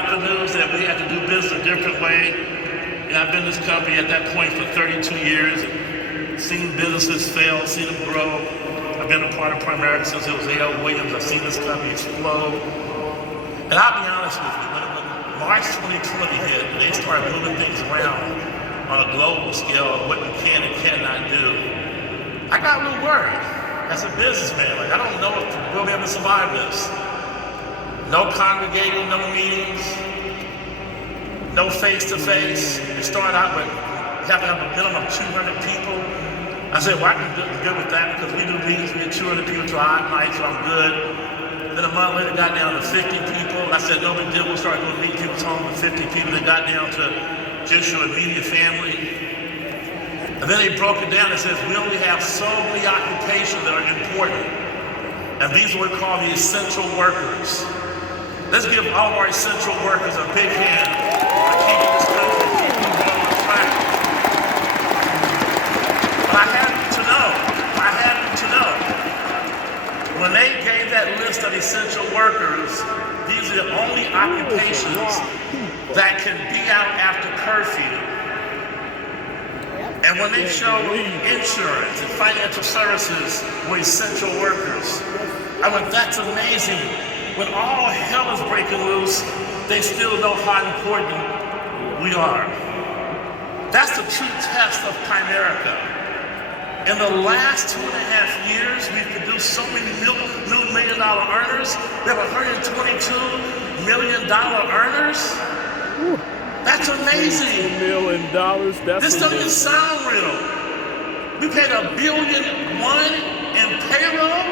got the news that we had to do business a different way. And I've been in this company at that point for 32 years, and seen businesses fail, seen them grow. I've been a part of Primerica since it was A.L. Williams. I've seen this company explode. And I'll be honest with you, when March 2020 hit, and they started moving things around on a global scale of what you can and cannot do, I got a little worried as a businessman. Like, I don't know if we'll be able to survive this. No congregating, no meetings, no face-to-face. It started out with having a minimum of 200 people. I said, well, I can be good with that because we do meetings, we had 200 people to our night, so I'm good. Then a month later, got down to 50 people. I said, no big deal, we'll start doing meeting people's homes with 50 people. They got down to just your immediate family. And then they broke it down and says, we only have so many occupations that are important. And these are what we call the essential workers. Let's give all of our essential workers a big hand for keeping this country, keeping it on track. But I have you to know, when they gave that list of essential workers, these are the only occupations that can be out after curfew. And when they show insurance and financial services were essential workers, I went, that's amazing. When all hell is breaking loose, they still know how important we are. That's the true test of Primerica. In the last 2.5 years, we've produced so many new $1 million earners. We have $122 million earners. That's amazing. $1 million. This doesn't sound real. We paid $1.1 billion in payroll,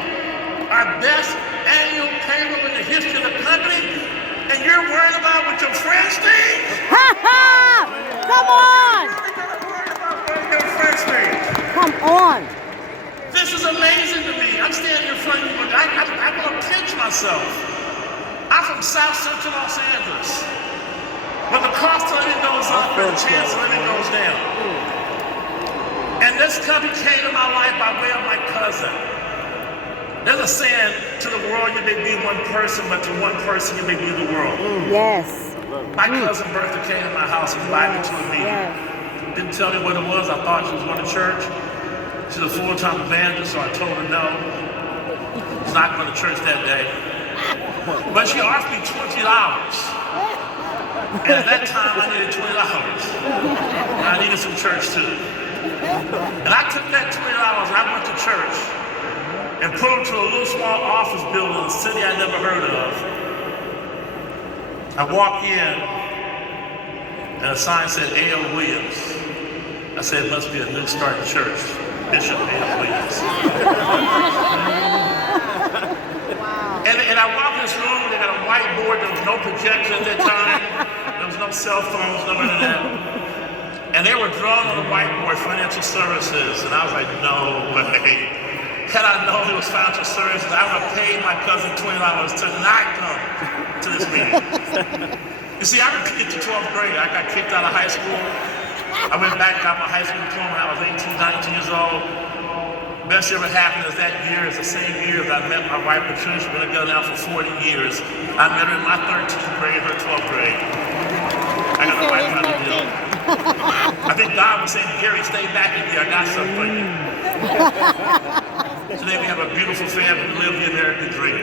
our best annual payroll in the history of the company, and you're worried about what your friends think? Come on! You're worried about what your friends think. Come on! This is amazing to me. I'm standing in front of you, but I want to pinch myself. I'm from South Central Los Angeles. When the cost of living goes up and the chance of living goes down. And this company came to my life by way of my cousin. There's a saying, to the world you may be one person, but to one person you may be the world. Yes. My cousin Bertha came to my house and invited me to a meeting. Yes. Didn't tell me what it was. I thought she was going to church. She's a full-time evangelist, so I told her no. She's not going to church that day. But she offered me $20. And at that time, I needed $20. And I needed some church too. And I took that $20 and I went to church and pulled to a little small office building in a city I never heard of. I walked in and a sign said A.L. Williams. I said, it must be a new start church. Bishop A.L. Williams. And I walked in this room, they got a whiteboard, there was no projection at that time. There was no cell phones, no internet. And they were drawn on the whiteboard, financial services. And I was like, no way. Had I known it was financial services, I would have paid my cousin $20 to not come to this meeting. You see, I repeated to 12th grade. I got kicked out of high school. I went back, got my high school diploma when I was 18, 19 years old. Best ever happened is that year is the same year that I met my wife, Patricia. We've been together now for 40 years. I met her in my 13th grade, her 12th grade. I got a wife out of the deal. I think God was saying, Gary, stay back in here. I got something for you. Today we have a beautiful family. We live the American dream.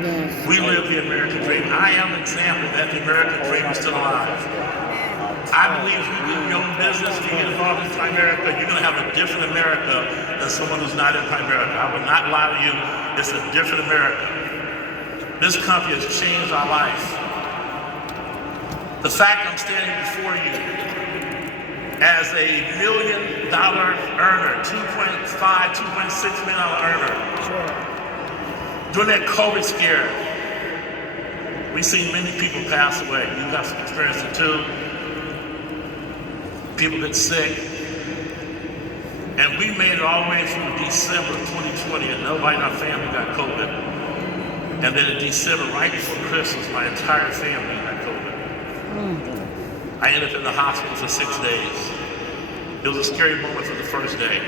Yes. We live the American dream. I am an example that the American dream is still alive. I believe if you do your own business, if you get involved in Primerica, you're going to have a different America than someone who's not in Primerica. I will not lie to you, it's a different America. This company has changed our life. The fact I'm standing before you as a $1 million earner, $2.5, $2.6 million earner, during that COVID scare, we've seen many people pass away. You guys experienced it too. People get sick. And we made it all the way through December of 2020 and nobody in our family got COVID. And then in December, right before Christmas, my entire family got COVID. I ended up in the hospital for 6 days. It was a scary moment for the first day.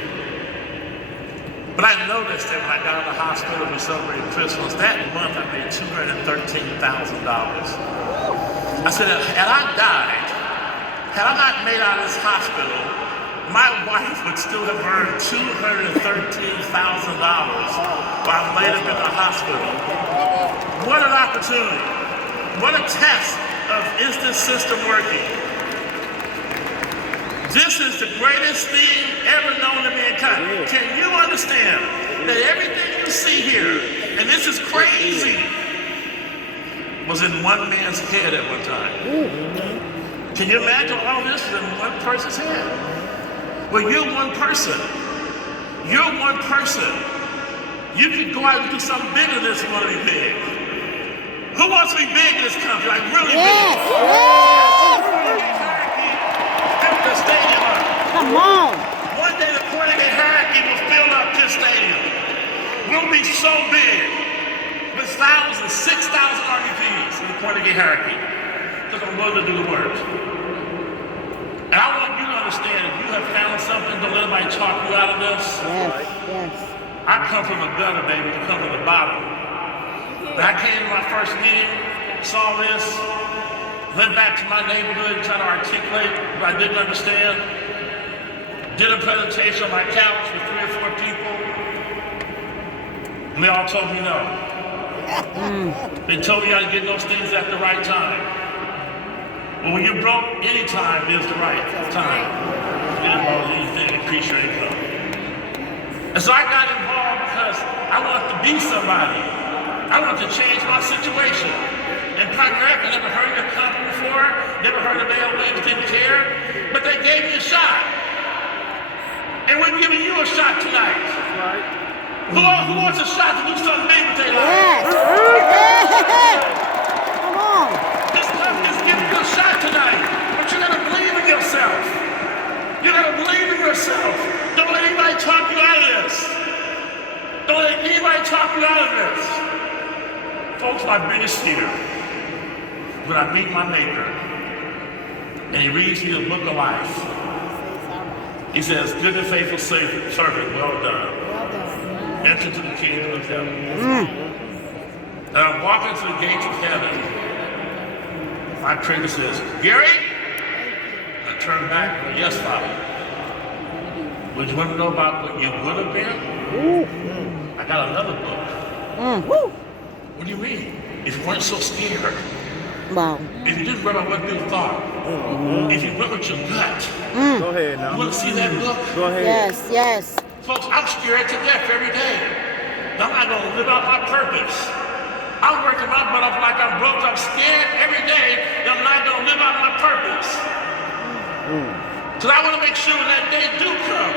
But I noticed that when I got out of the hospital and we celebrated Christmas, that month I made $213,000. I said, had I died, had I not made out of this hospital, my wife would still have earned $213,000 while I'm laid up in the hospital. What an opportunity. What a test of is this system working? This is the greatest thing ever known to mankind. Can you understand that everything you see here, and this is crazy, was in one man's head at one time? Can you imagine all this is in one person's head? Well, you're one person. You're one person. You can go out and do something bigger than this and want to be big. Who wants to be big in this country? Like really big? Yes. Fill the stadium up. Come on. One day the Carnegie Hurricane will fill up this stadium. We'll be so big with 6,000 RVPs in the Carnegie Hurricane because I'm willing to do the work. And I want you to understand, if you have found something, don't let anybody talk you out of this. Yes. I come from the gutter, baby. I come from the bottom. When I came to my first meeting, saw this, went back to my neighborhood, trying to articulate what I didn't understand, did a presentation on my couch with 3 or 4 people, and they all told me no. They told me I didn't get those things at the right time. Well, when you're broke, any time is the right time. Get involved in anything, increase your income. And so I got involved because I wanted to be somebody. I wanted to change my situation. And Primerica, never heard of the company before, never heard of Al Williams, didn't care, but they gave me a shot. And we're giving you a shot tonight. Who wants a shot to do something big with their life? Yes. Come on. This company is giving you a shot tonight, but you gotta believe in yourself. You gotta believe in yourself. Don't let anybody talk you out of this. Don't let anybody talk you out of this. Folks, my biggest fear, when I meet my maker, and he reads me the book of life, he says, good and faithful servant, well done. Enter to the kingdom of heaven. And I'm walking through the gates of heaven. My trigger says, Gary? I turn back and go, yes, Father. Would you want to know about what you would have been? I got another book. What do you mean? If you weren't so scared. Wow. If you didn't worry about what people thought. If you went with your gut. Go ahead now. You want to see that book? Go ahead. Yes. Folks, I'm scared to death every day. I'm not going to live out my purpose. I'm working my butt off like I'm broke. I'm scared every day that I'm not going to live out my purpose. Because I want to make sure when that day do come.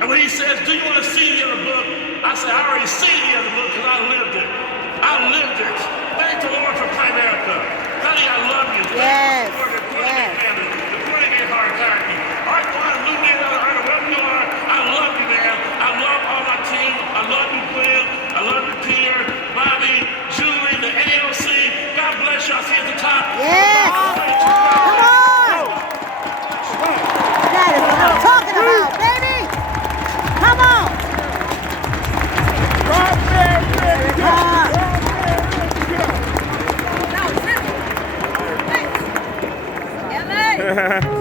And when he says, do you want to see the other book? I say, I already seen the other book because I lived it. I lived it. Thank the Lord for Primerica. Honey, I love you. Yes. Thank you for the